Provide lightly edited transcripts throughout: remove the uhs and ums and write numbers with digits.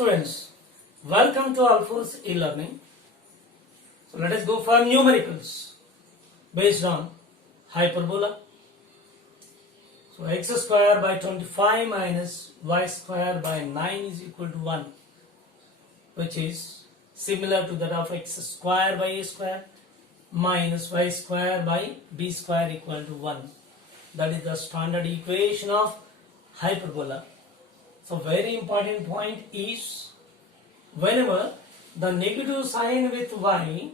students, welcome to Alphonse e-learning. So let us go for numericals based on hyperbola. So x square by 25 minus y square by 9 is equal to 1, which is similar to that of x square by a square minus y square by b square equal to 1. That is the standard equation of hyperbola. So very important point is whenever the negative sign with y,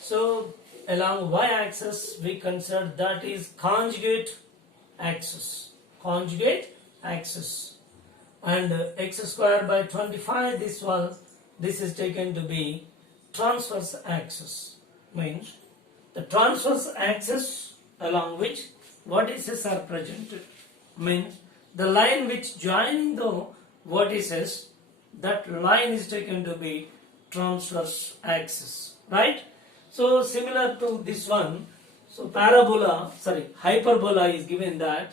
so along y axis we consider that is conjugate axis, and x square by 25, this is taken to be transverse axis, means the transverse axis along which vertices are presented, means the line which joining the vertices, that line is taken to be transverse axis, right? So similar to this one, so hyperbola is given that,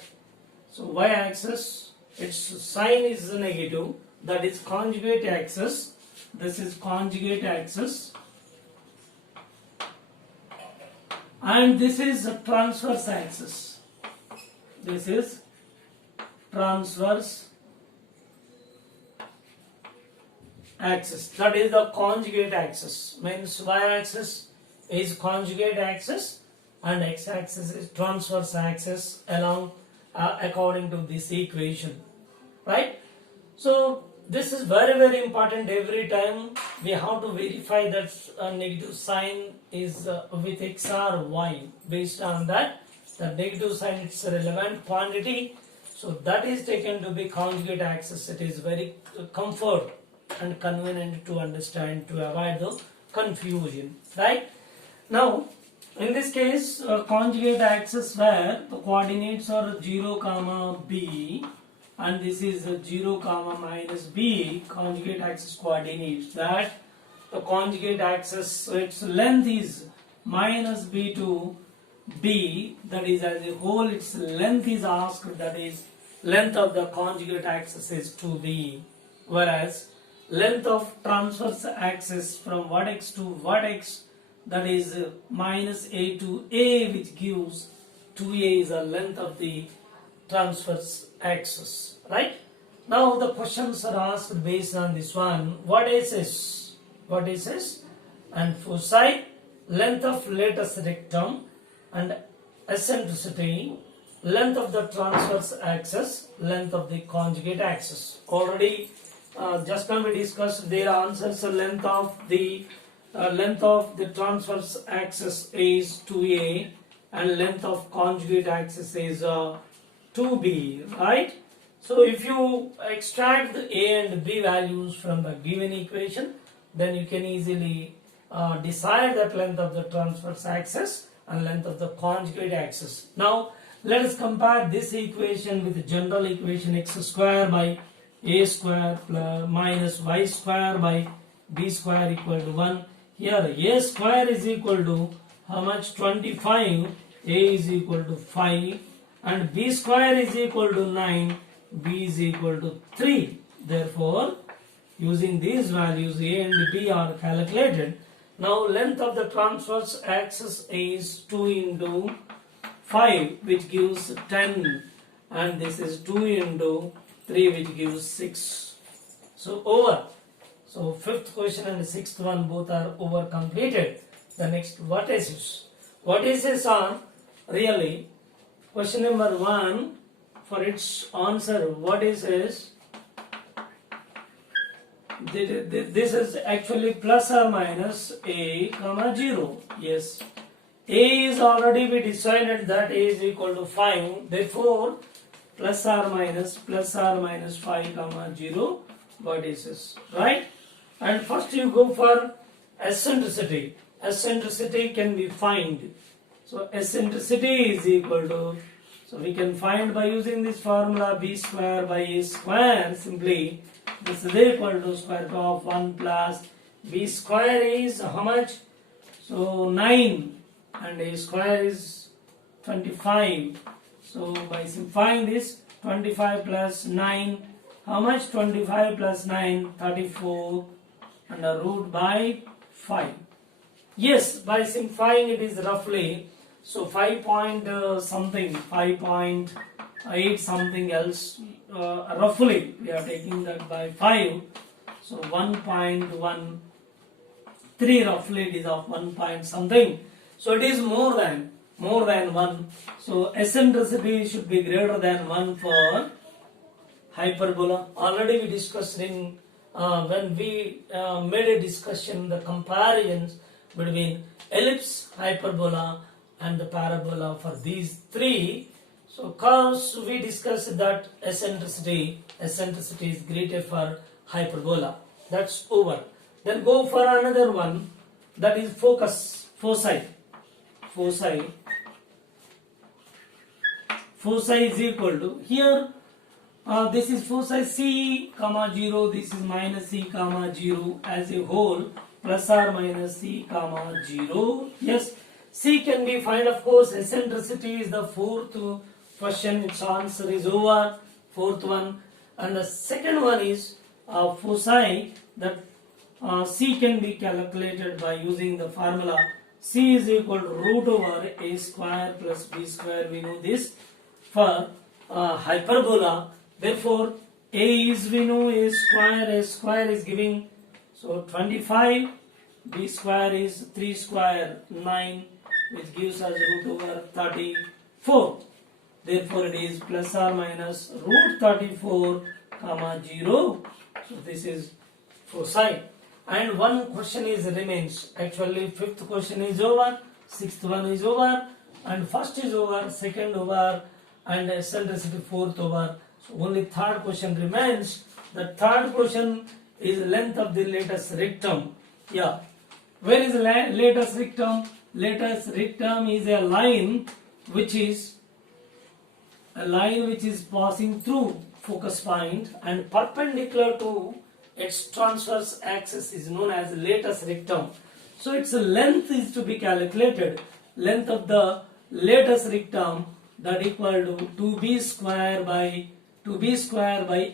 so y axis, its sign is negative, that is conjugate axis, this is conjugate axis, and this is a transverse axis, this is transverse axis, that is the conjugate axis, means y axis is conjugate axis and x axis is transverse axis along according to this equation, right? So this is very important. Every time we have to verify that a negative sign is with x or y. Based on that, the negative sign is a relevant quantity, so that is taken to be conjugate axis. It is very comfort and convenient to understand, to avoid the confusion, right? Now in this case, conjugate axis where the coordinates are 0 comma b, and this is 0 comma minus b, conjugate axis coordinates, that the conjugate axis, so its length is minus b to b, that is as a whole its length is asked, that is length of the conjugate axis is 2b, whereas length of transverse axis from vertex to vertex, that is minus a to a, which gives 2a is the length of the transverse axis, right? Now the questions are asked based on this one. What is this? And foci, length of latus rectum, and eccentricity, length of the transverse axis, length of the conjugate axis. Already just now we discussed their answers. So length of the transverse axis is 2a and length of conjugate axis is 2b, right? So if you extract the a and b values from the given equation, then you can easily decide that length of the transverse axis and length of the conjugate axis. Now let us compare this equation with the general equation x square by a square plus minus y square by b square equal to 1. Here a square is equal to how much? 25, a is equal to 5, and b square is equal to 9, b is equal to 3. Therefore, using these values a and b are calculated. Now length of the transverse axis is 2 into 5, which gives 10, and this is 2 into 3, which gives 6. So over. So fifth question and the sixth one both are over completed. The next, what is on really question number 1, for its answer, what is this? This is actually plus or minus a comma 0. Yes, a is already we decided that a is equal to 5. Therefore plus or minus 5 comma 0. What is this, right? And first you go for eccentricity. Eccentricity can be found. So eccentricity is equal to, so we can find by using this formula b square by a square. Simply this is equal to square root of 1 plus b square is how much? So 9, and a square is 25. So by simplifying this, 25 plus 9 how much? 25 plus 9, 34 and a root by 5. Yes, by simplifying it is roughly, so 5 point something, 5.8 something else, roughly we are taking that by 5, so 1.13 roughly it is of 1 point something, so it is more than 1, so eccentricity should be greater than 1 for hyperbola. Already we discussed in when we made a discussion the comparisons between ellipse, hyperbola and the parabola for these three. So cause we discussed that eccentricity is greater for hyperbola. That's over. Then go for another one, that is foci. Foci is equal to, here this is foci c comma 0, this is minus c comma 0 as a whole, plus or minus c comma 0. Yes, c can be found, of course. Eccentricity is the fourth question, its answer is over, fourth one. And the second one is foci, that c can be calculated by using the formula c is equal to root over a square plus b square. We know this for hyperbola. Therefore, a is, we know, a square is giving, so 25, b square is 3 square 9, which gives us root over 34. Therefore, it is plus or minus root 34 comma 0. So this is foci. And one question is remains. Actually, fifth question is over, sixth one is over, and first is over, second over, and eccentricity fourth over. So only third question remains. The third question is length of the latus rectum. Yeah. Where is latus rectum? Latus rectum is a line which is passing through focus point and perpendicular to its transverse axis is known as latus rectum. So its length is to be calculated. Length of the latus rectum, that equal to 2b square by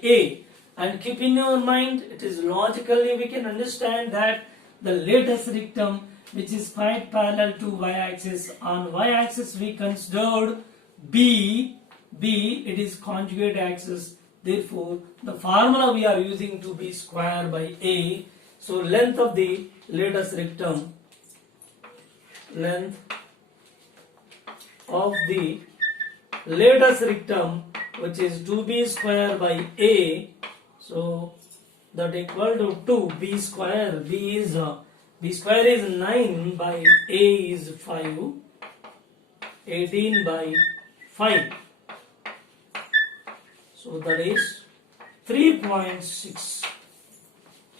a. And keep in your mind, it is logically we can understand that the latus rectum, which is quite parallel to y-axis, on y-axis we considered b, it is conjugate axis. Therefore, the formula we are using to b square by a. So length of the latus rectum, which is 2b square by a, so that equal to 2b square. B square is 9 by a is 5, 18 by 5. So that is 3.6.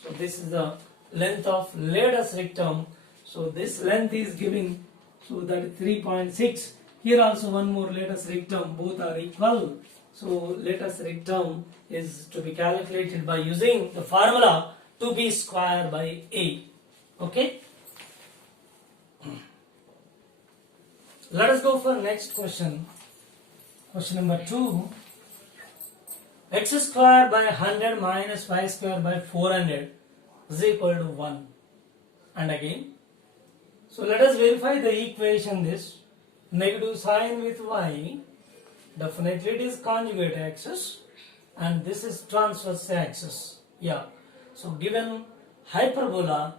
So this is the length of latus rectum. So this length is giving, so that is 3.6. Here also one more latus rectum, both are equal. So latus rectum is to be calculated by using the formula 2b square by a. Okay. Let us go for next question. Question number 2. X square by 100 minus y square by 400 is equal to 1. And again, so let us verify the equation. This negative sign with y, definitely it is conjugate axis, and this is transverse axis. Yeah. So given hyperbola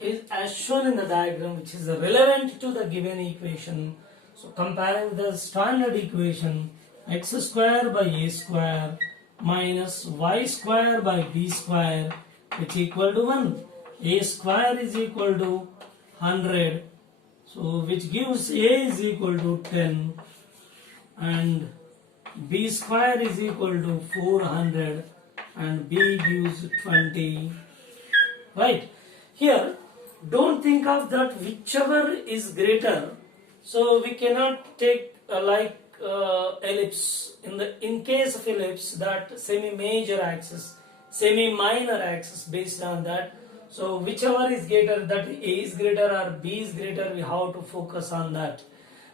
is as shown in the diagram, which is relevant to the given equation. So comparing the standard equation, x square by a square minus y square by b square, which equal to 1. A square is equal to 100, so which gives a is equal to 10 and b square is equal to 400 and b gives 20. Right? Here, don't think of that whichever is greater. So we cannot take ellipse. In case of ellipse, that semi-major axis, semi-minor axis based on that. So whichever is greater, that a is greater or b is greater, we have to focus on that.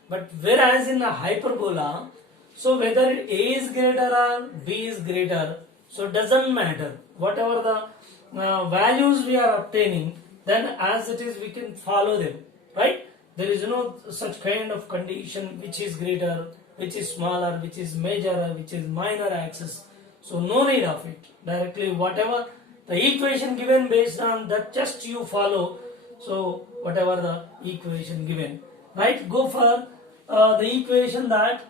But whereas in a hyperbola, So whether A is greater or B is greater, so it doesn't matter. Whatever the values we are obtaining, then as it is we can follow them, right? There is no such kind of condition which is greater, which is smaller, which is major, which is minor axis. So no need of it. Directly whatever the equation given, based on that just you follow. So whatever the equation given, right? Go for the equation that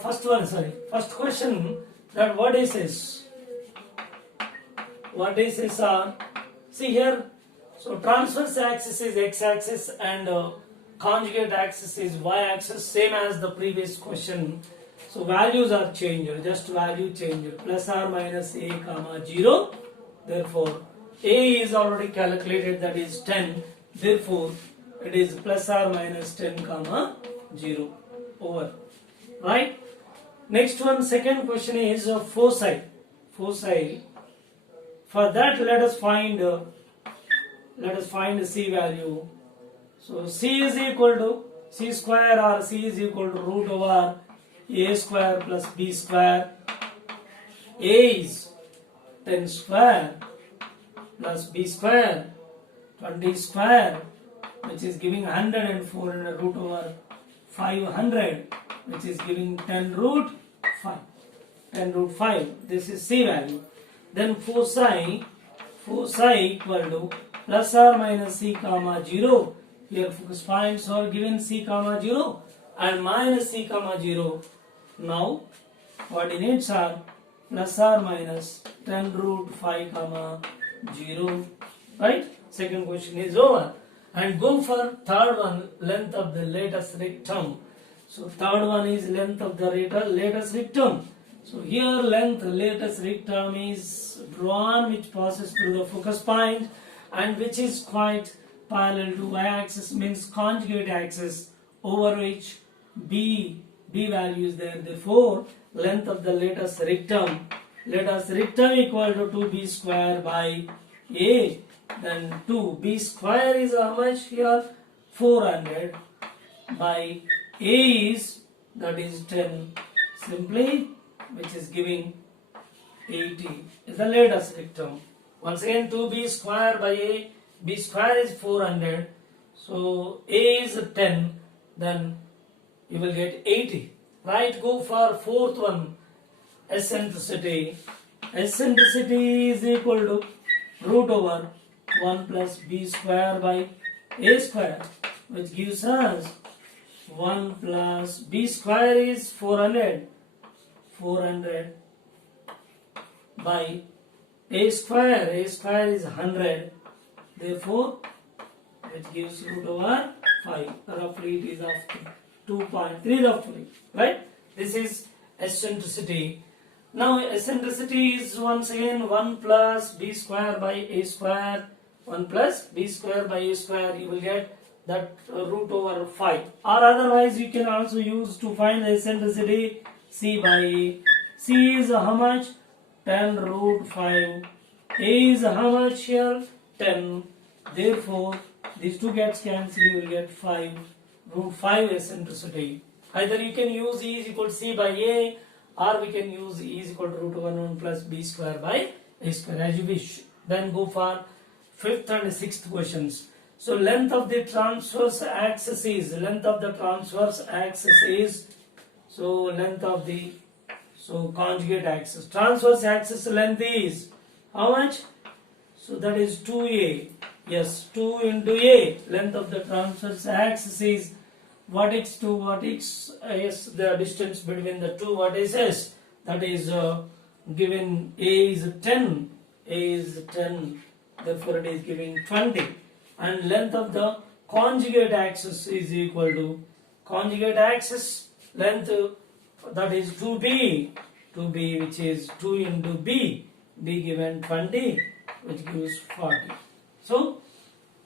first question, that what is this? What is this? See here. So transverse axis is x-axis and conjugate axis is y-axis, same as the previous question. So values are changed, just value changed, plus or minus a comma 0. Therefore, a is already calculated, that is 10. Therefore, it is plus or minus 10 comma 0 over. Right? Next one, second question is foci. Foci. For that, let us find the c value. So c is equal to c square, or c is equal to root over a square plus b square. A is 10 square plus b square 20 square, which is giving 100, and 400 root over 500, which is giving 10 root 5. 10 root 5. This is c value. Then foci equal to plus or minus c comma 0. Here focus points are given c comma 0 and minus c comma 0. Now coordinates are plus or minus 10 root 5 comma 0. Right? Second question is over. And go for third one, length of the lattice rectum. So third one is length of the lattice rectum. So here length lattice rectum is drawn, which passes through the focus point and which is quite parallel to y-axis, means conjugate axis, over which b value is there. Therefore, length of the lattice rectum equal to 2b square by a. Then 2b square is how much here? 400 by a is, that is 10 simply, which is giving 80 is the lattice rectum. Once again, 2b square by a, b square is 400, so a is 10, then you will get 80. Right? Go for fourth one, eccentricity. Eccentricity is equal to root over 1 plus b square by a square, which gives us 1 plus b square is 400 by a square is 100, therefore which gives root over 5. Roughly it is of 2.3 roughly, right? This is eccentricity. Now eccentricity is once again 1 plus b square by a square, 1 plus b square by a square, you will get that root over 5. Or otherwise you can also use to find the eccentricity c by a. C is how much? 10 root 5. A is how much here? 10. Therefore, these two gets cancelled, you will get 5 root 5 eccentricity. Either you can use E is equal to C by A, or we can use E is equal to root over 1 plus B square by A square, as you wish. Then go for fifth and sixth questions. So length of the transverse axis is, conjugate axis. Transverse axis length is how much? So that is 2a. Yes, 2 into a. Length of the transverse axis is vertex to vertex. Yes, the distance between the two vertices. That is given a is 10. A is 10. Therefore, it is giving 20. And length of the conjugate axis is equal to conjugate axis length, that is 2b, which is 2 into b given 20, which gives 40. So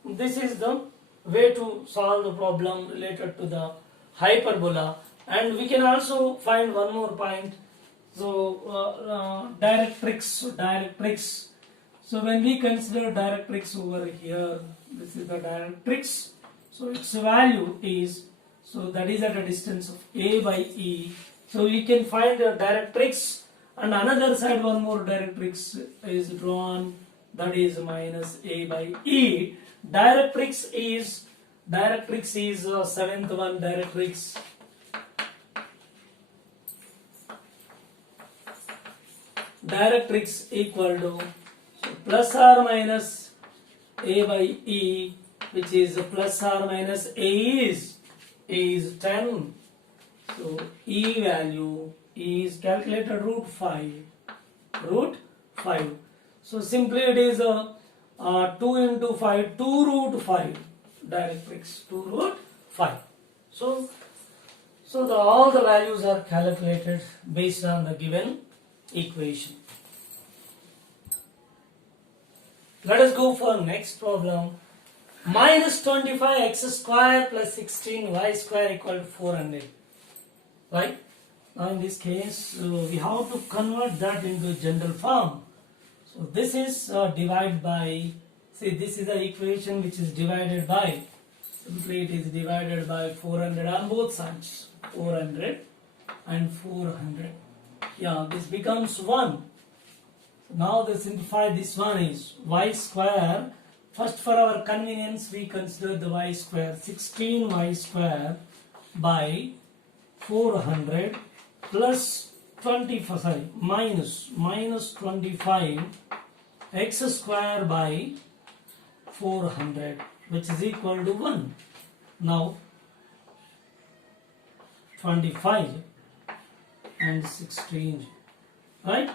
this is the way to solve the problem related to the hyperbola. And we can also find one more point. So directrix. So when we consider directrix over here, this is the directrix. So its value is, so that is at a distance of a by e. So So you can find a directrix, and another side one more directrix is drawn, that is minus a by e. Directrix is seventh one directrix. Directrix equal to plus or minus a by e, which is plus or minus a is 10. So e value is calculated root 5. So simply it is 2 into 5, 2 root 5 directrix, 2 root 5. So all the values are calculated based on the given equation. Let us go for next problem. Minus 25x square plus 16y square equal to 400. Right? Now in this case, we have to convert that into general form. So this is divided by, see, this is the equation which is divided by, simply it is divided by 400 on both sides. 400 and 400. Yeah, this becomes 1. Now the simplify this one is y square. First, for our convenience, we consider the y square. 16y square by 400 plus 25, sorry, minus 25 x square by 400, which is equal to 1. Now 25 and 16, right?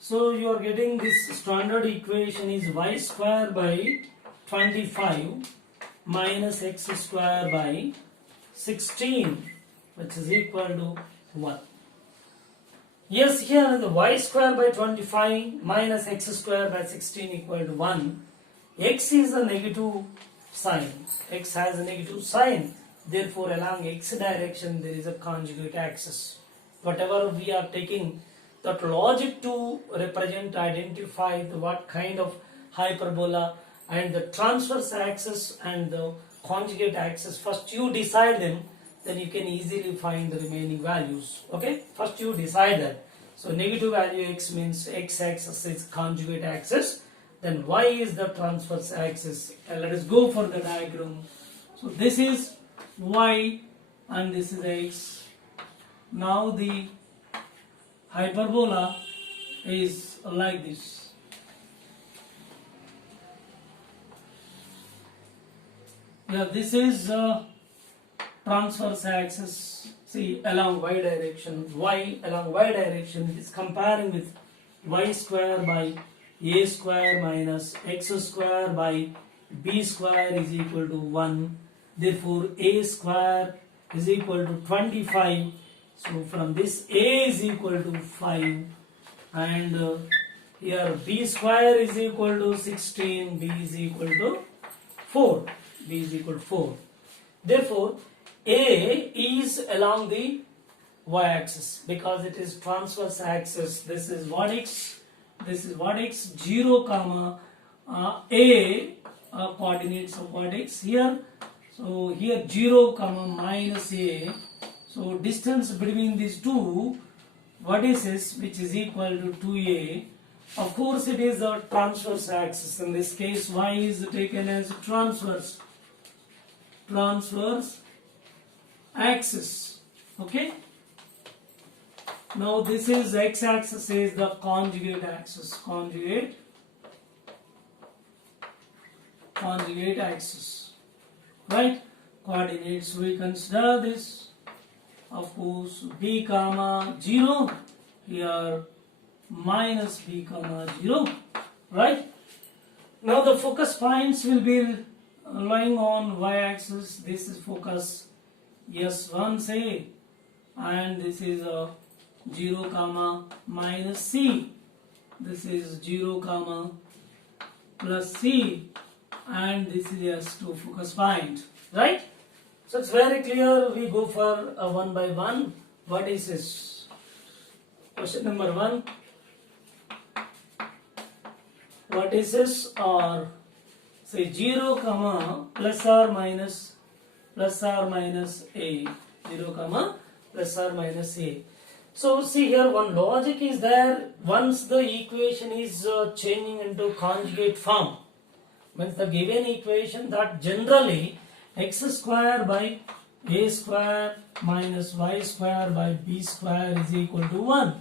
So you are getting this standard equation is y square by 25 minus x square by 16, which is equal to 1. Yes, here the y square by 25 minus x square by 16 equal to 1. X is a negative sign. X has a negative sign. Therefore, along x direction there is a conjugate axis. Whatever we are taking, that logic to represent, identify what kind of hyperbola and the transverse axis and the conjugate axis, first you decide them, then you can easily find the remaining values. Okay, first you decide that. So negative value x means x axis is conjugate axis, then y is the transverse axis. And let us go for the diagram. So this is y and this is x. Now the hyperbola is like this. Yeah, this is transverse axis. See, along y direction, y along y direction is comparing with y square by a square minus x square by b square is equal to 1. Therefore, a square is equal to 25. So from this a is equal to 5 and here b square is equal to 16, b is equal to 4. B is equal to 4. Therefore, A is along the y-axis because it is transverse axis. This is what x, this is what x, 0 comma A coordinates of what x here. So here 0 comma minus A. So distance between these two vertices, which is equal to 2A. Of course, it is a transverse axis. In this case, y is taken as transverse axis. Okay. Now this is x-axis is the conjugate axis. Conjugate axis. Right? Coordinates we consider this. Of course, b comma 0. Here minus b comma 0. Right? Now the focus points will be lying on y-axis. This is focus S1 say, and this is 0 comma minus C. This is 0 comma plus C, and this is S2 focus point. Right? So it's very clear. We go for a one by one. What is this? Question number 1. What is this? Or say 0 comma plus or minus A. 0 comma plus or minus A. So see here, one logic is there. Once the equation is changing into conjugate form, means the given equation that generally x square by a square minus y square by b square is equal to 1,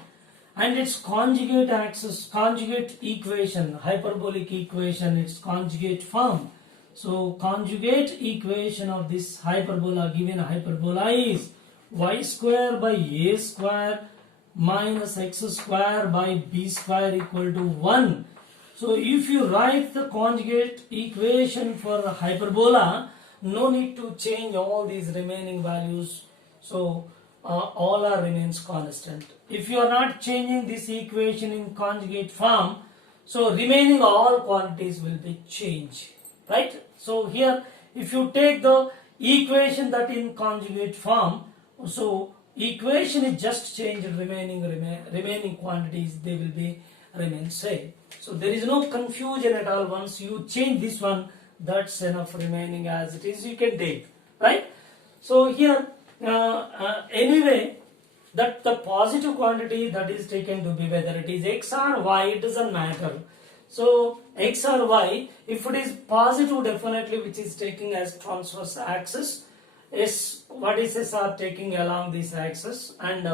and its conjugate axis, conjugate equation, hyperbolic equation, its conjugate form. So conjugate equation of this hyperbola, given hyperbola, is y square by a square minus x square by b square equal to 1. So if you write the conjugate equation for the hyperbola, no need to change all these remaining values. So all are remains constant. If you are not changing this equation in conjugate form, so remaining all quantities will be changed, right? So here, if you take the equation that in conjugate form, so equation is just changed, remaining quantities, they will be remain same. So there is no confusion at all. Once you change this one, that's enough. Remaining as it is, you can take, right? So here anyway, that the positive quantity that is taken to be, whether it is x or y, it doesn't matter. So x or y, if it is positive, definitely which is taking as transverse axis, is what is S are taking along this axis, and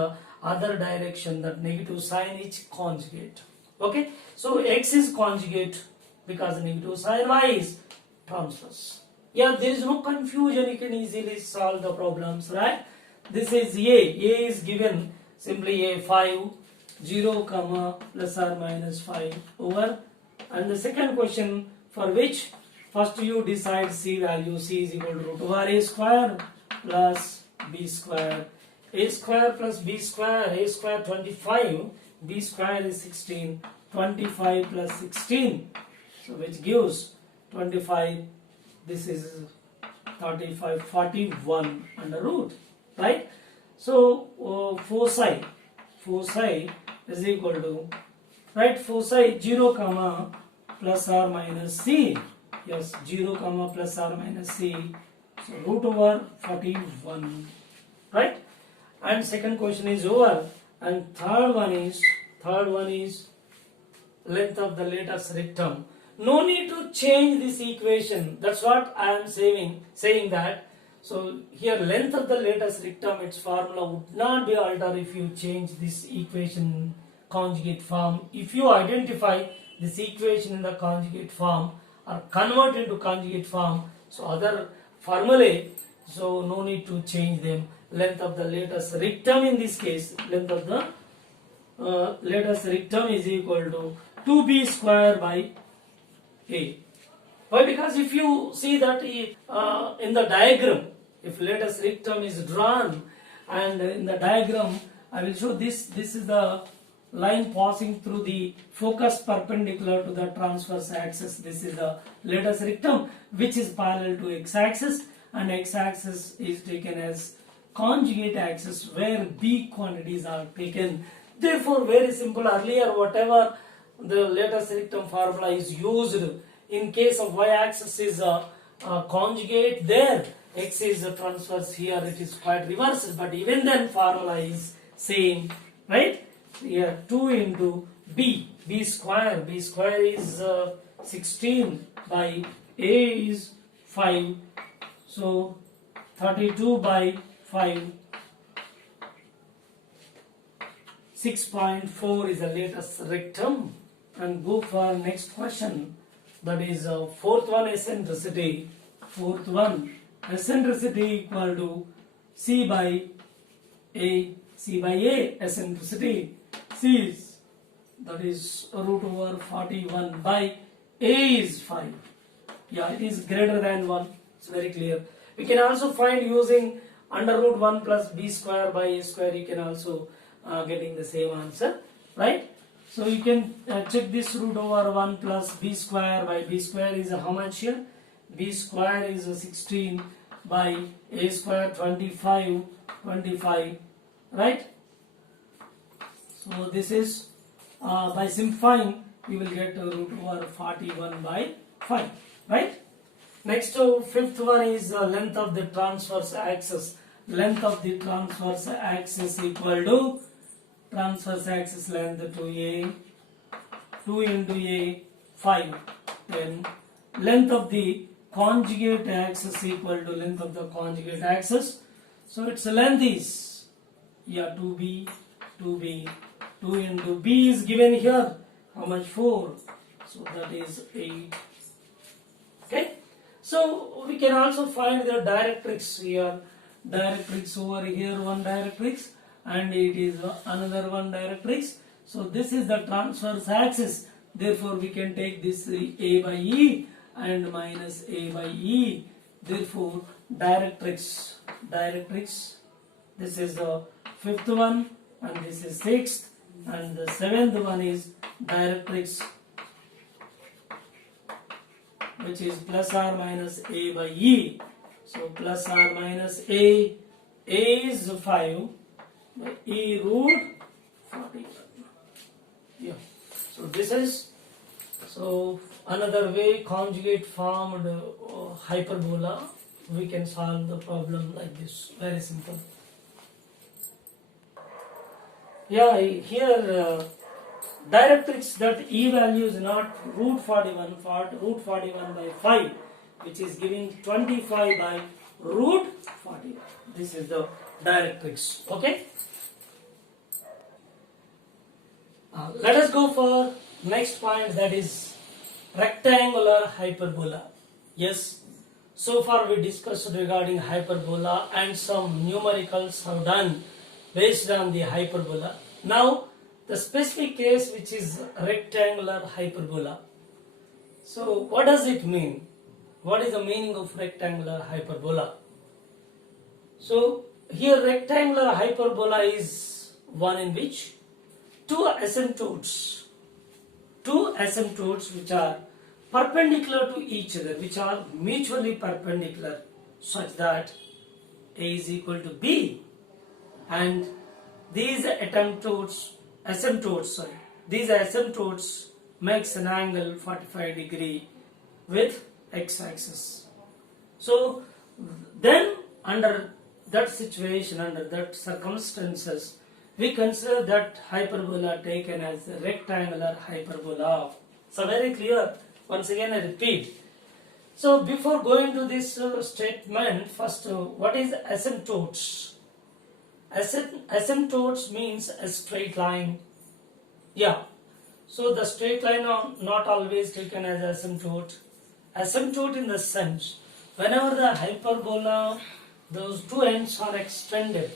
other direction, that negative sign is conjugate. Okay, so x is conjugate because negative sign, y is transverse. Yeah, there is no confusion, you can easily solve the problems, right? This is a is given simply a 5, 0 comma plus or minus 5 over, and the second question for which first you decide c value. C is equal to root over a square plus b square. A square plus b square, a square 25, b square is 16, 25 plus 16, so which gives 25, this is 35, 41 under root, right? So foci is equal to, right, foci 0 comma plus or minus c, yes, 0 comma plus or minus c, so root over 41, right? And second question is over, and third one is length of the lattice rectum. No need to change this equation, that's what I am saying that. So here length of the lattice rectum, its formula would not be altered if you change this equation conjugate form. If you identify this equation in the conjugate form or convert into conjugate form, so other formulae, so no need to change them. Length of the lattice rectum, in this case length of the lattice rectum is equal to 2b square by a. Why? Because if you see that in the diagram, if lattice rectum is drawn, and in the diagram I will show this is the line passing through the focus perpendicular to the transverse axis. This is the lattice rectum which is parallel to x-axis, and x-axis is taken as conjugate axis where b quantities are taken. Therefore very simple, earlier whatever the lattice rectum formula is used, in case of y-axis is conjugate, there x is a transverse, here it is quite reversed, but even then formula is same, right? Here 2 into b square is 16 by a is 5, so 32 by 5, 6.4 is the lattice rectum. And go for next question, that is fourth one, eccentricity. Fourth one, eccentricity equal to c by a eccentricity. C is, that is root over 41 by a is 5. Yeah, it is greater than 1. It's very clear. We can also find using under root 1 plus b square by a square. You can also getting the same answer, right? So you can check this. Root over 1 plus b square by b square is how much here? B square is 16 by a square 25, right? So this is by simplifying you will get root over 41 by 5, right? Next fifth one is length of the transverse axis. Length of the transverse axis equal to transverse axis length to A, 2 into A, 5, then length of the conjugate axis equal to length of the conjugate axis. So its length is 2B, 2B, 2 into B is given here. How much? 4. So that is 8. Okay. So we can also find the directrix here. Directrix over here, one directrix, and it is another one directrix. So this is the transverse axis. Therefore we can take this A by E and minus A by E. Therefore directrix, this is the 5th one, and this is 6th, and the 7th one is directrix, which is plus or minus A by E. So plus or minus A is 5 by E root 41. Yeah. So this is, so another way conjugate formed hyperbola, we can solve the problem like this. Very simple. Yeah, here directrix that E value is not root 41, root 41 by 5, which is giving 25 by root 41. This is the directrix. Okay. Let us go for next point, that is rectangular hyperbola. Yes. So far we discussed regarding hyperbola and some numericals have done based on the hyperbola. Now the specific case, which is rectangular hyperbola. So what does it mean? What is the meaning of rectangular hyperbola? So here rectangular hyperbola is one in which two asymptotes which are perpendicular to each other, which are mutually perpendicular, such that A is equal to B, and these asymptotes makes an angle 45 degree with x-axis. So then under that situation, under that circumstances, we consider that hyperbola taken as a rectangular hyperbola. So very clear. Once again I repeat. So before going to this statement, first what is asymptotes? Asymptotes means a straight line. Yeah. So the straight line are not always taken as asymptote. Asymptote in the sense, whenever the hyperbola, those two ends are extended,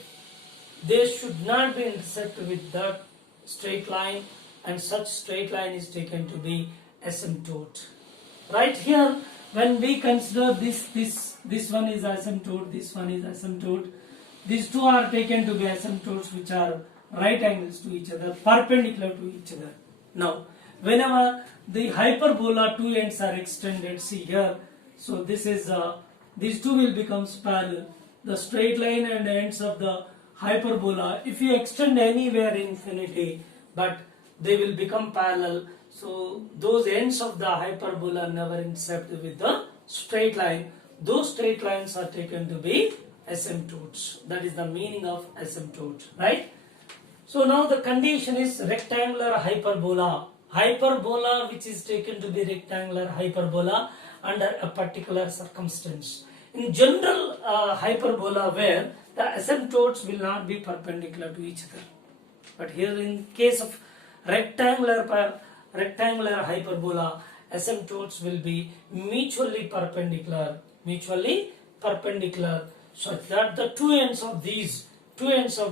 they should not be intersected with that straight line, and such straight line is taken to be asymptote. Right here, when we consider this one is asymptote, this one is asymptote, these two are taken to be asymptotes which are right angles to each other, perpendicular to each other. Now, whenever the hyperbola two ends are extended, see here, so this is these two will become parallel. The straight line and ends of the hyperbola, if you extend anywhere in infinity, but they will become parallel. So those ends of the hyperbola never intersect with the straight line. Those straight lines are taken to be asymptotes. That is the meaning of asymptote, right? So now the condition is rectangular hyperbola. Hyperbola which is taken to be rectangular hyperbola under a particular circumstance. In general hyperbola where the asymptotes will not be perpendicular to each other. But here in case of rectangular hyperbola, asymptotes will be mutually perpendicular, such that the two ends of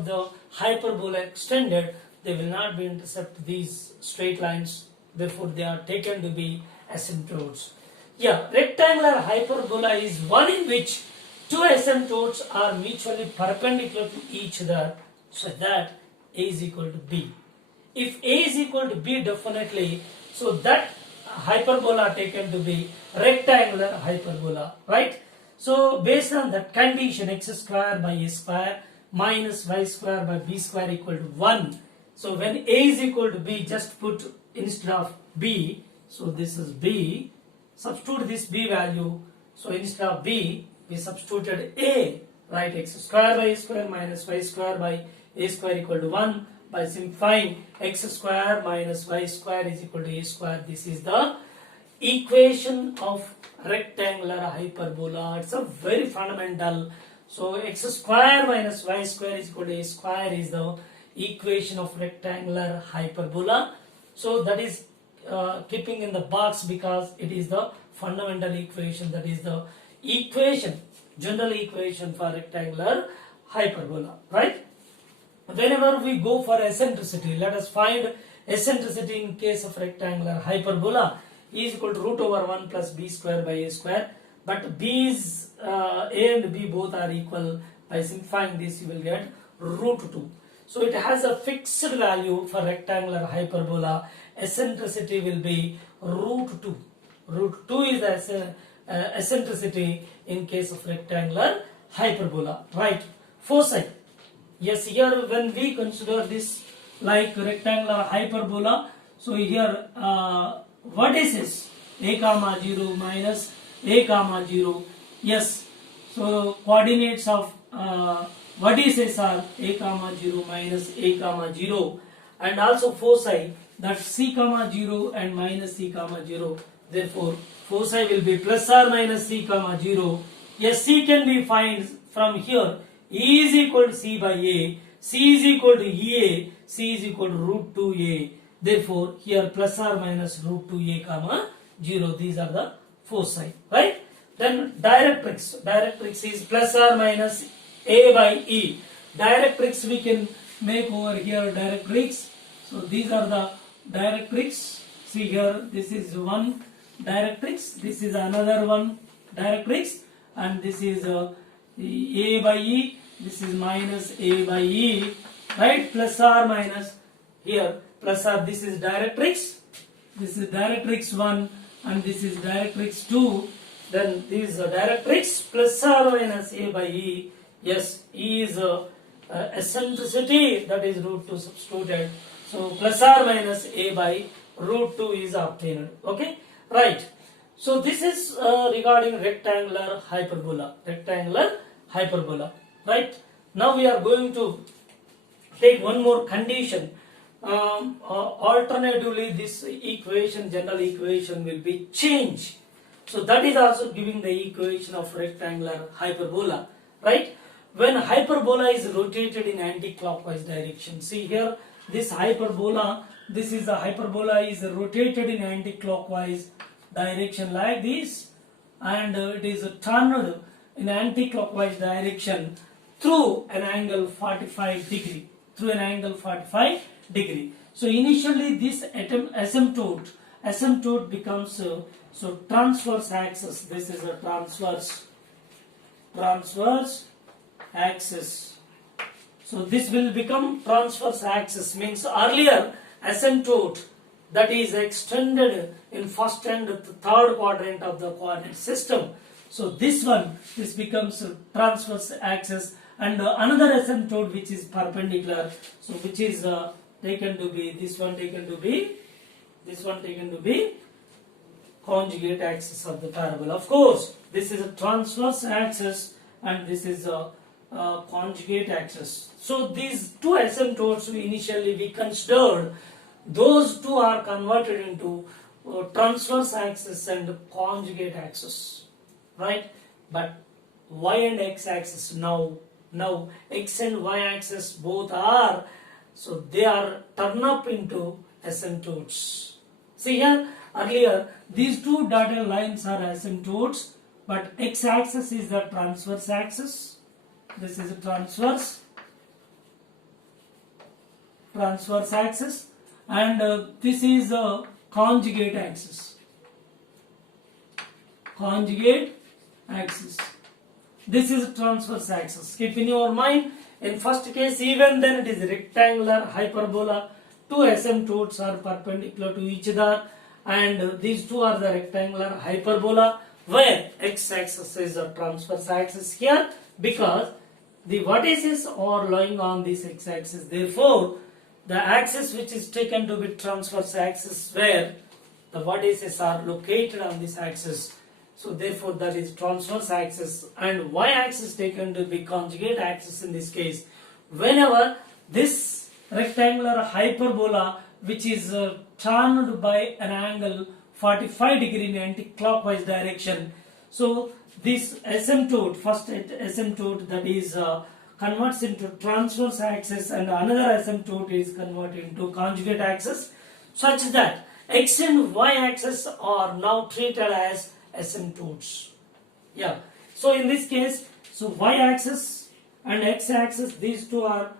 the hyperbola extended, they will not be intersect these straight lines, therefore they are taken to be asymptotes. Yeah, rectangular hyperbola is one in which two asymptotes are mutually perpendicular to each other, such that A is equal to B. If A is equal to B, definitely, so that hyperbola taken to be rectangular hyperbola, right? So based on that condition, x square by a square minus y square by b square equal to 1. So when A is equal to B, just put instead of B, so this is B, substitute this B value, so instead of B, we substituted A, right? X square by a square minus y square by a square equal to 1. by simplifying x square minus y square is equal to a square. This is the equation of rectangular hyperbola. It's a very fundamental. So x square minus y square is equal to a square is the equation of rectangular hyperbola. So that is keeping in the box because it is the fundamental equation, that is the equation, general equation for rectangular hyperbola, right? Whenever we go for eccentricity, let us find eccentricity in case of rectangular hyperbola is equal to root over 1 plus b square by a square, but b is a and b both are equal. By simplifying this you will get root 2. So it has a fixed value for rectangular hyperbola. Eccentricity will be root 2. Root 2 is the eccentricity in case of rectangular hyperbola, right? Foci. Yes, here when we consider this like rectangular hyperbola, so here what is this? A comma 0 minus a comma 0. Yes, so coordinates of vertices are a comma 0 minus a comma 0, and also foci, that c comma 0 and minus c comma 0. Therefore foci will be plus or minus c comma 0. Yes, c can be found from here. E is equal to c by a, c is equal to ea, c is equal to root 2a. Therefore here plus or minus root 2a comma 0. These are the foci, right? Then directrix. Directrix is plus or minus a by e. Directrix we can make over here directrix. So these are the directrix. See here, this is one directrix, this is another one directrix, and this is a by e, this is minus a by e, right? Plus or minus here, plus or this is directrix, this is directrix 1 and this is directrix 2. Then this is directrix plus or minus a by e. Yes, e is eccentricity, that is root 2 substituted. So plus or minus a by root 2 is obtained. Okay, right. So this is regarding rectangular hyperbola. Rectangular hyperbola, right? Now we are going to take one more condition. Alternatively, this equation, general equation, will be changed. So that is also giving the equation of rectangular hyperbola, right? When hyperbola is rotated in anti-clockwise direction. See here, this hyperbola, this is the hyperbola is rotated in anti-clockwise direction like this, and it is turned in anti-clockwise direction through an angle 45 degree. Through an angle 45 degree. So initially this asymptote becomes so transverse axis. This is a transverse axis. So this will become transverse axis, means earlier asymptote that is extended in first and third quadrant of the coordinate system. So this becomes a transverse axis, and another asymptote which is perpendicular, so which is taken to be this one taken to be conjugate axis of the parabola. Of course, this is a transverse axis and this is a conjugate axis. So these two asymptotes we considered, those two are converted into transverse axis and conjugate axis, right? But y and x axis now x and y axis both are, so they are turned up into asymptotes. See here, earlier these two dotted lines are asymptotes, but x axis is the transverse axis. This is a transverse axis, and this is a conjugate axis. This is a transverse axis. Keep in your mind, in first case, even then it is rectangular hyperbola. Two asymptotes are perpendicular to each other, and these two are the rectangular hyperbola, where x-axis is a transverse axis here, because the vertices are lying on this x-axis. Therefore, the axis which is taken to be transverse axis, where the vertices are located on this axis. So therefore that is transverse axis, and y-axis taken to be conjugate axis in this case. Whenever this rectangular hyperbola which is turned by an angle 45 degree in anti-clockwise direction. So this asymptote, first asymptote, that is converts into transverse axis, and another asymptote is converted into conjugate axis, such that x and y axis are now treated as asymptotes. Yeah. So in this case, so y axis and x axis, these two are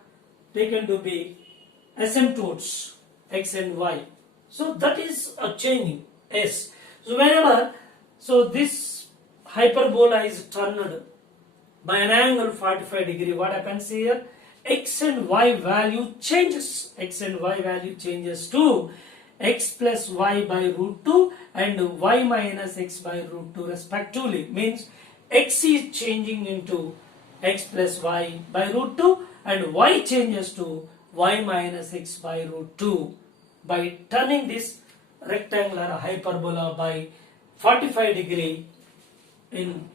taken to be asymptotes, x and y. So that is a chaining. Yes. So whenever, so this hyperbola is turned by an angle 45 degree, what happens here? X and y value changes. X and y value changes to x plus y by root 2 and y minus x by root 2 respectively. Means x is changing into x plus y by root 2 and y changes to y minus x by root 2 by turning this rectangular hyperbola by 45 degree in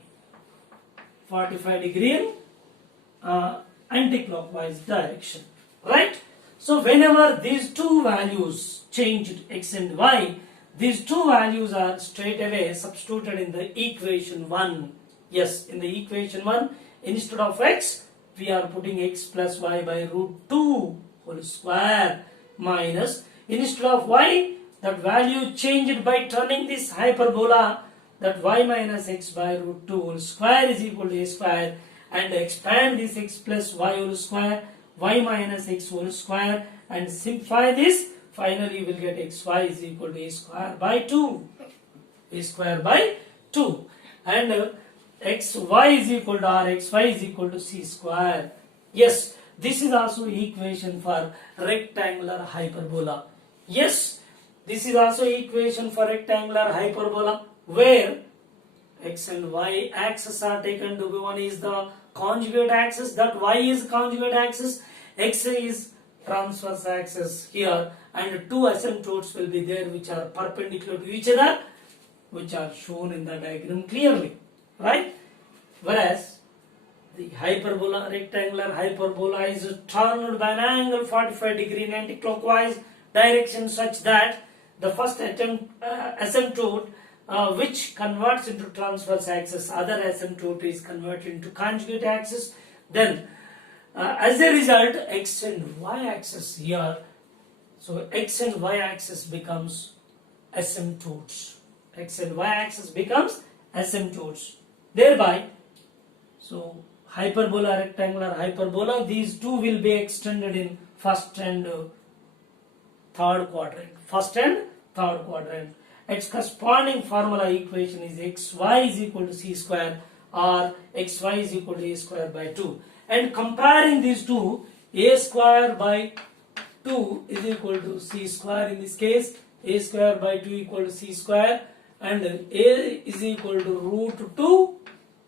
anti-clockwise direction, right? So whenever these two values changed, x and y, these two values are straight away substituted in the equation 1. Yes, in the equation 1, instead of x, we are putting x plus y by root 2 whole square minus, instead of y, that value changed by turning this hyperbola, that y minus x by root 2 whole square is equal to a square, and expand this x plus y whole square, y minus x whole square, and simplify this. Finally, you will get xy is equal to a square by 2. A square by 2. And xy is equal to r, xy is equal to c square. Yes, this is also equation for rectangular hyperbola. Yes, this is also equation for rectangular hyperbola, where x and y axis are taken to be, one is the conjugate axis, that y is conjugate axis, x is transverse axis here, and two asymptotes will be there which are perpendicular to each other, which are shown in the diagram clearly, right? Whereas the hyperbola, rectangular hyperbola, is turned by an angle 45 degree in anti-clockwise direction, such that the first asymptote which converts into transverse axis, other asymptote is converted into conjugate axis. Then as a result, x and y axis here, so x and y axis becomes asymptotes. X and y axis becomes asymptotes. Thereby, so hyperbola, rectangular hyperbola, these two will be extended in first and third quadrant. First and third quadrant. Its corresponding formula equation is xy is equal to c square, or xy is equal to a square by 2. And comparing these two, a square by 2 is equal to c square. In this case, a square by 2 equal to c square, and a is equal to root 2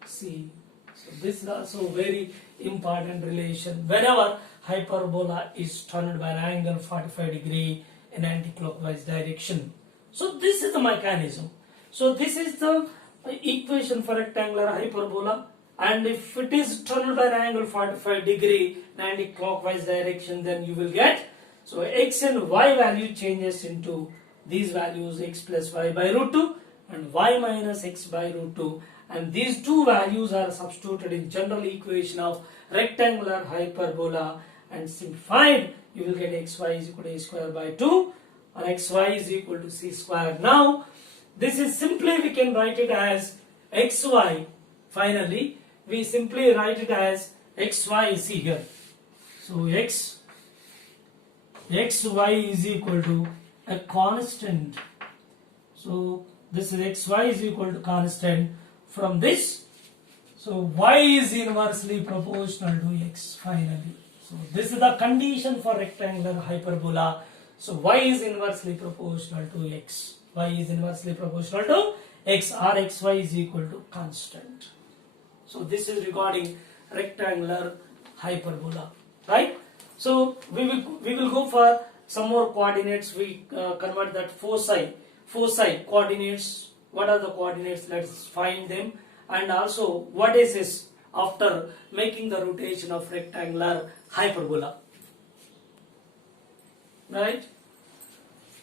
c. So this is also very important relation. Whenever hyperbola is turned by an angle 45 degree in anti-clockwise direction. So this is the mechanism. So this is the equation for rectangular hyperbola, and if it is turned by an angle 45 degree in anti-clockwise direction, then you will get, so x and y value changes into these values, x plus y by root 2 and y minus x by root 2, and these two values are substituted in general equation of rectangular hyperbola, and simplified you will get xy is equal to a square by 2 or xy is equal to c square. Now this is simply, we can write it as xy. Finally we simply write it as xy is here. So xy is equal to a constant. So this is xy is equal to constant. From this, so y is inversely proportional to x finally. So this is the condition for rectangular hyperbola. So y is inversely proportional to x. Y is inversely proportional to x, or xy is equal to constant. So this is regarding rectangular hyperbola, right? So we will go for some more coordinates. We convert that foci coordinates. What are the coordinates? Let's find them. And also, what is this after making the rotation of rectangular hyperbola? right?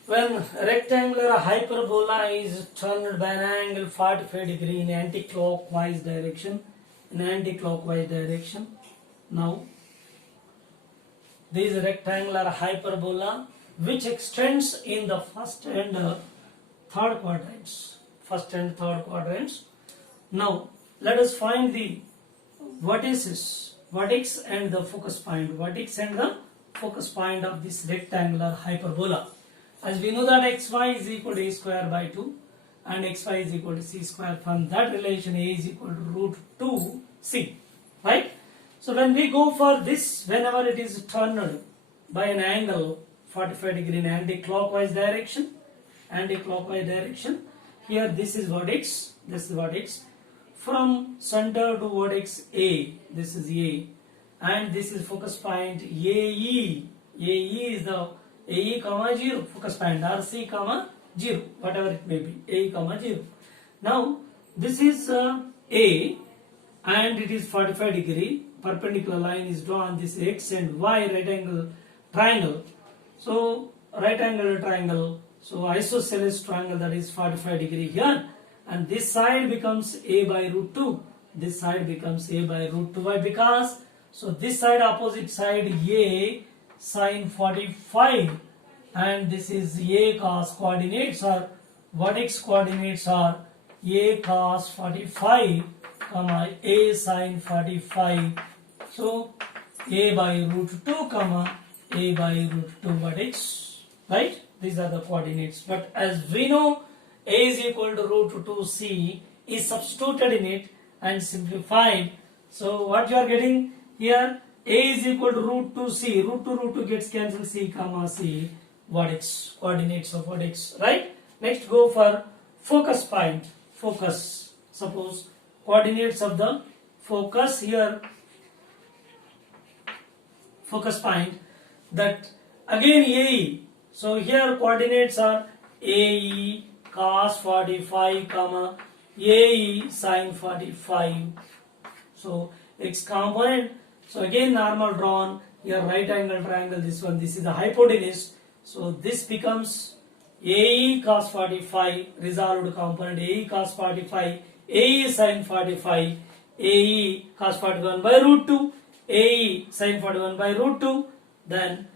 When rectangular hyperbola is turned by an angle 45 degree in anti-clockwise direction, now this rectangular hyperbola which extends in the first and third quadrants. Now let us find the vertex and the focus point, of this rectangular hyperbola. As we know that xy is equal to a square by 2 and xy is equal to c square. From that relation, a is equal to root 2c, right? So when we go for this, whenever it is turned by an angle 45 degree in anti-clockwise direction, here this is vertex, from center to vertex A, this is A, and this is focus point AE. AE is the AE comma 0 focus point, or C comma 0, whatever it may be, AE comma 0. Now this is A, and it is 45 degree. Perpendicular line is drawn. This X and Y right angle triangle. So right angle triangle. So isosceles triangle, that is 45 degree here, and this side becomes A by root 2. This side becomes A by root 2. Why? Because so this side, opposite side, A sine 45, and this is A cos coordinates, or vertex coordinates are A cos 45 comma A sine 45. So A by root 2 comma A by root 2 vertex, right? These are the coordinates. But as we know, A is equal to root 2c is substituted in it and simplified. So what you are getting here, A is equal to root 2c, root 2 gets cancelled, c comma c, vertex, coordinates of vertex, right? Next go for focus point, suppose coordinates of the focus here, focus point, that again AE. So here coordinates are AE cos 45 comma AE sin 45. So X component. So again normal drawn. Here right angle triangle, this is the hypotenuse. So this becomes AE cos 45, resolved component AE cos 45, AE sin 45, AE cos 41 by root 2, AE sin 41 by root 2. Then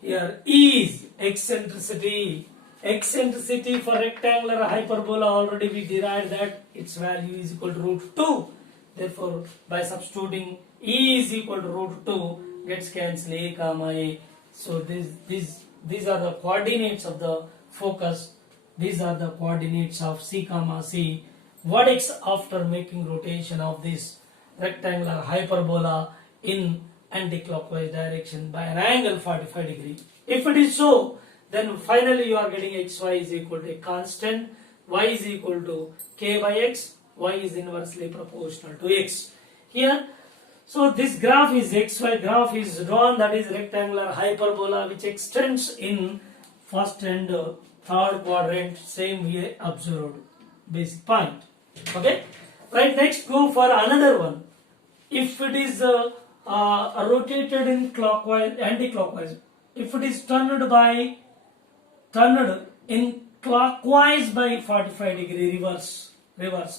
here E is eccentricity. Eccentricity for rectangular hyperbola, already we derived that its value is equal to root 2. Therefore, by substituting E is equal to root 2, gets cancelled, A comma A. So these are the coordinates of the focus. These are the coordinates of C comma C. Vertex after making rotation of this rectangular hyperbola in anti-clockwise direction by an angle 45 degree. If it is so, then finally you are getting xy is equal to a constant, y is equal to k by x, y is inversely proportional to x. Here, so this graph is xy graph is drawn, that is rectangular hyperbola which extends in first and third quadrant, same way observed, basic point. Okay, right, next go for another one. If it is rotated in clockwise, anti-clockwise, if it is turned in clockwise by 45 degree, reverse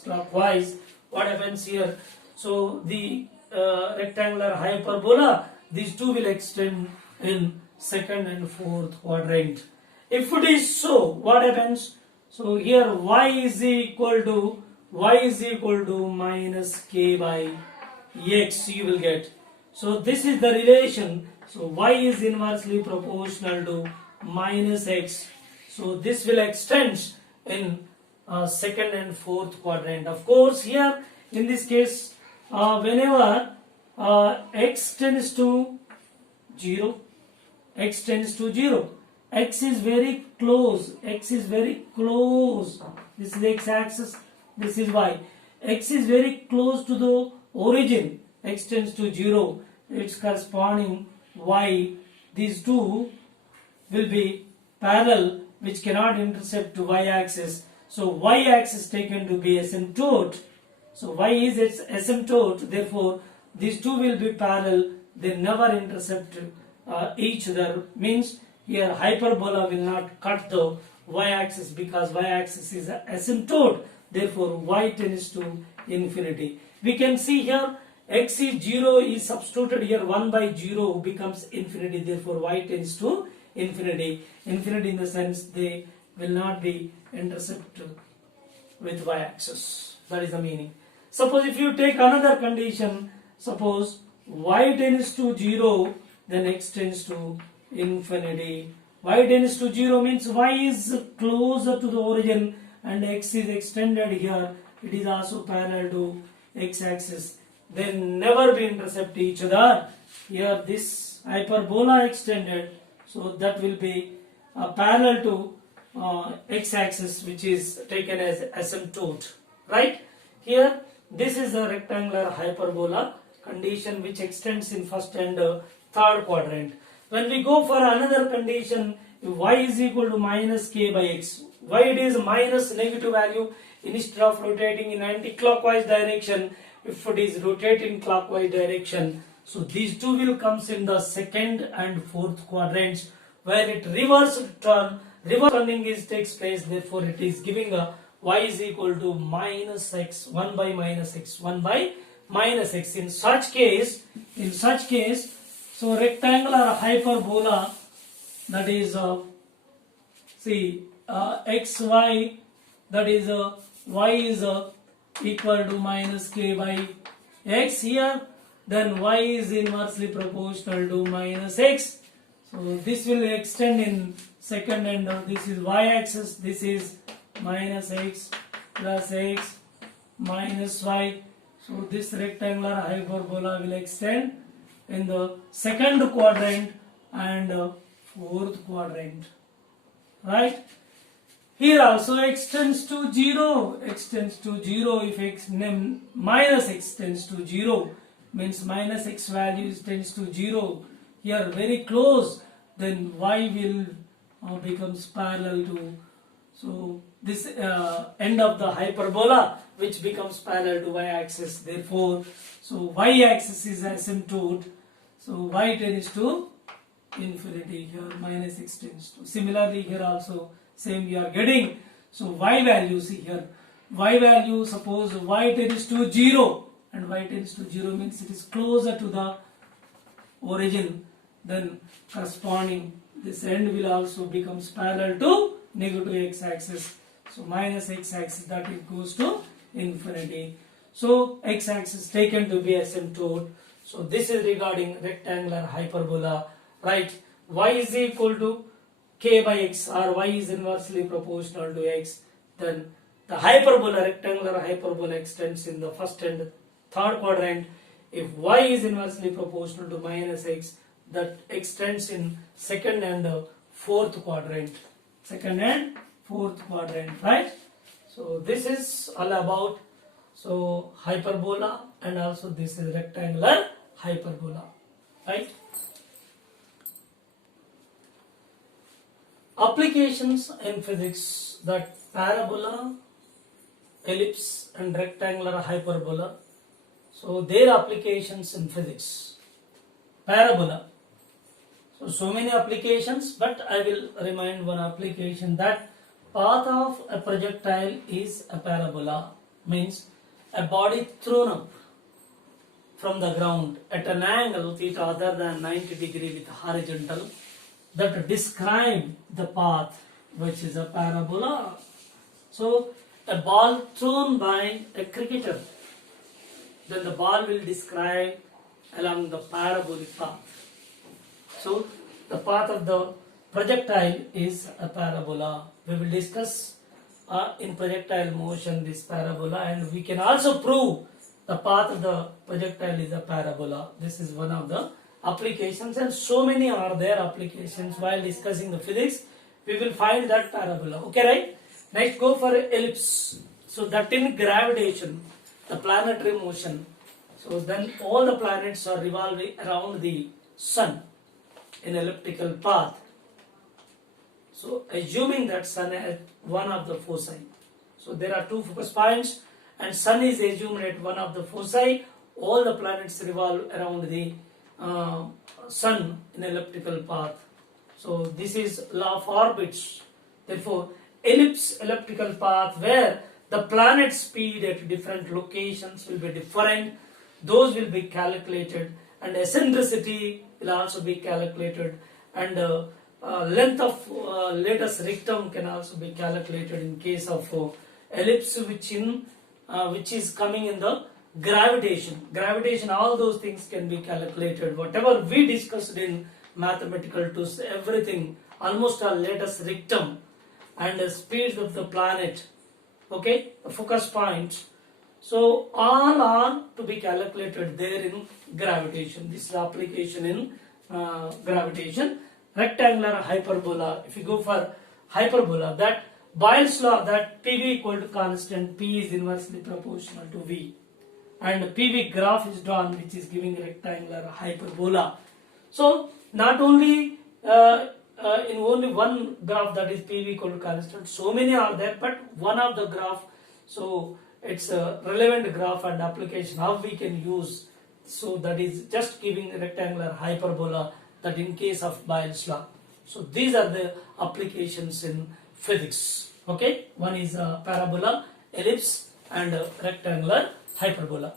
clockwise, what happens here? So the rectangular hyperbola, these two will extend in second and fourth quadrant. If it is so, what happens? So here y is equal to minus k by x, you will get. So this is the relation. So y is inversely proportional to minus x. So this will extend in second and fourth quadrant. Of course, here in this case, whenever x tends to 0, x is very close. This is the x-axis. This is y. X is very close to the origin. X tends to 0. Its corresponding y. These two will be parallel, which cannot intercept to y-axis. So y-axis taken to be asymptote. So y is its asymptote. Therefore, these two will be parallel. They never intercept each other. Means here hyperbola will not cut the y-axis because y-axis is asymptote. Therefore, y tends to infinity. We can see here x is 0 is substituted here, 1 by 0 becomes infinity. Therefore, y tends to infinity. Infinity in the sense they will not be intercepted with y-axis. That is the meaning. Suppose if you take another condition, suppose y tends to 0, then x tends to infinity. Y tends to 0 means y is closer to the origin and x is extended here. It is also parallel to x-axis. They never be intercept each other. Here this hyperbola extended, so that will be parallel to x-axis, which is taken as asymptote. Right? Here this is a rectangular hyperbola condition which extends in first and third quadrant. When we go for another condition, if y is equal to minus k by x, why it is minus negative value instead of rotating in anti-clockwise direction, if it is rotating clockwise direction, so these two will comes in the second and fourth quadrants where it reverse turning is takes place. Therefore, it is giving a y is equal to minus x, 1 by minus x, 1 by minus x. In such case, so rectangular hyperbola, that is xy, that is y is equal to minus k by x here, then y is inversely proportional to minus x. So this will extend in second and this is y-axis, this is minus x plus x minus y. So this rectangular hyperbola will extend in the second quadrant and fourth quadrant. Right? Here also x tends to 0. X tends to 0. If minus x tends to 0, means minus x value tends to 0. Here very close, then y will becomes parallel to, so this end of the hyperbola which becomes parallel to y-axis. Therefore, so y-axis is asymptote. So y tends to infinity here, minus x tends to. Similarly here also same we are getting. So y value, see here, y value, suppose y tends to 0 and y tends to 0 means it is closer to the origin, then corresponding this end will also becomes parallel to negative x-axis. So minus x-axis, that it goes to infinity. So x-axis taken to be asymptote. So this is regarding rectangular hyperbola, right? Y is equal to k by x, or y is inversely proportional to x. Then the hyperbola, rectangular hyperbola extends in the first and third quadrant. If y is inversely proportional to minus x, that extends in second and fourth quadrant. Second and fourth quadrant, right? So this is all about so hyperbola, and also this is rectangular hyperbola, right? Applications in physics, that parabola, ellipse and rectangular hyperbola, so their applications in physics. Parabola, so many applications, but I will remind one application, that path of a projectile is a parabola, means a body thrown up from the ground at an angle theta other than 90 degree with horizontal, that describe the path, which is a parabola. So a ball thrown by a cricketer, then the ball will describe along the parabolic path. So the path of the projectile is a parabola. We will discuss in projectile motion this parabola, and we can also prove the path of the projectile is a parabola. This is one of the applications, and so many are there applications. While discussing the physics, we will find that parabola. Okay, right? Next, go for ellipse. So that in gravitation, the planetary motion, so then all the planets are revolving around the sun in elliptical path. So assuming that sun at one of the foci, so there are two focus points and sun is assumed at one of the foci, all the planets revolve around the sun in elliptical path. So this is law of orbits. Therefore, elliptical path where the planet speed at different locations will be different. Those will be calculated, and eccentricity will also be calculated, and length of lattice rectum can also be calculated in case of ellipse which is coming in the gravitation. All those things can be calculated. Whatever we discussed in mathematical tools, everything, almost all lattice rectum and the speeds of the planet, okay, the focus points, so all are to be calculated there in gravitation. This is application in gravitation. Rectangular hyperbola, if you go for hyperbola, that Boyle's law that PV equal to constant, P is inversely proportional to V, and PV graph is drawn which is giving rectangular hyperbola. So not only in only one graph, that is PV equal to constant, so many are there, but one of the graph, so it's a relevant graph and application how we can use. So that is just giving rectangular hyperbola, that in case of Boyle's law. So these are the applications in physics. Okay, one is parabola, ellipse, and rectangular hyperbola.